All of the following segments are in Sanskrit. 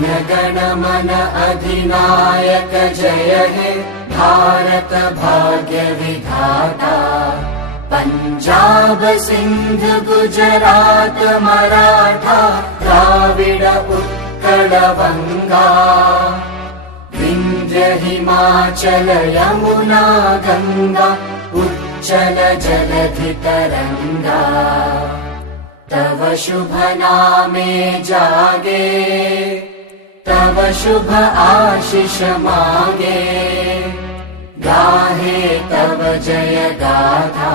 जनगण मन अधिनायक जय हे। भारत भाग्य विधाता। पञ्जाब सिन्ध गुजरात मराठा। द्राविड उत्कल बङ्गा विन्ध्य हिमाचल यमुना गङ्गा उच्चल जलधि तरङ्गा तव शुभ नामे जागे तव शुभ आशिष मागे। गाहे तव जय गाथा।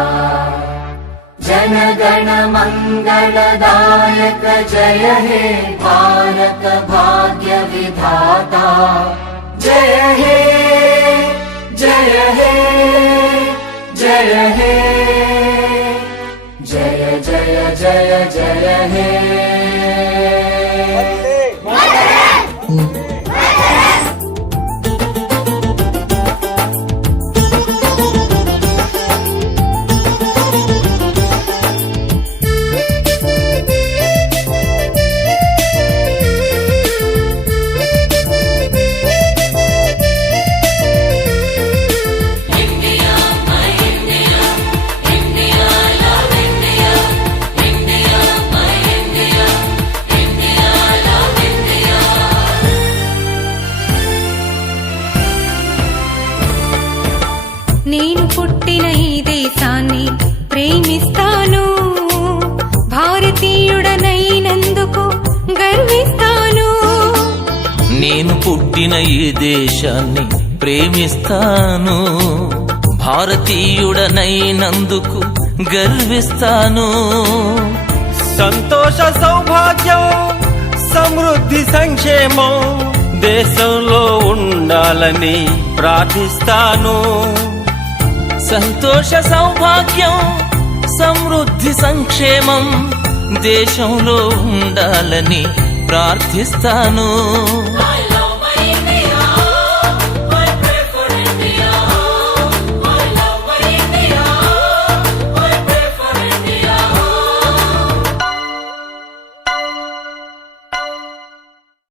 जनगण मङ्गलदायक जय हे भारत भाग्य विधाता। जय हे जय हे जय हे। जय जय जय जय हे పుట్టిన ఈ దేశాన్ని ప్రేమిస్తాను. భారతీయుడనైనందుకు గర్విస్తాను. సంతోష సౌభాగ్యం సమృద్ధి సంక్షేమం దేశంలో ఉండాలని ప్రార్థిస్తాను. సంతోష సౌభాగ్యం సమృద్ధి సంక్షేమం దేశంలో ఉండాలని ప్రార్థిస్తాను.